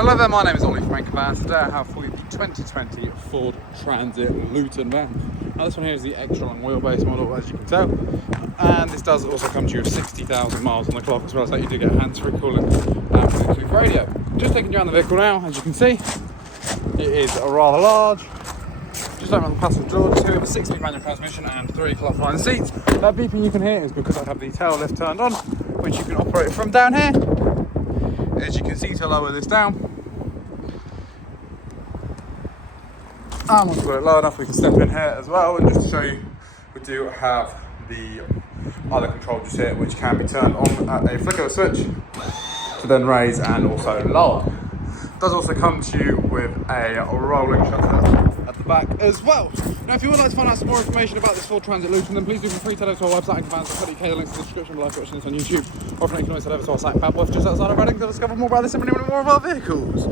Hello there, my name is Ollie from Anchor Van. Today I have for you the 2020 Ford Transit Luton van. Now this one here is the extra long wheelbase model, as you can tell, and this does also come to you with 60,000 miles on the clock, as well as that you do get hands-free cooling and Bluetooth radio. Just taking you around the vehicle now, as you can see, it is rather large. Just over on the passenger door, two with a 6-speed manual transmission and 3 cloth-lined seats. That beeping you can hear is because I have the tail lift turned on, which you can operate from down here. As you can see, to lower this down, and once we've got it low enough, we can step in here as well. And just to show you, we do have the other control just here, which can be turned on at a flick of a switch to then raise and also lower. It does also come to you with a rolling shutter at the back as well. Now, if you would like to find out some more information about this Ford Transit Luton, then please do feel free to head over to our website, anchorvans.co.uk. The links in the description below if you're watching this on YouTube, or if not, you can always head over to our site, Babworth, just outside of Reading, to discover more about this and many more of our vehicles.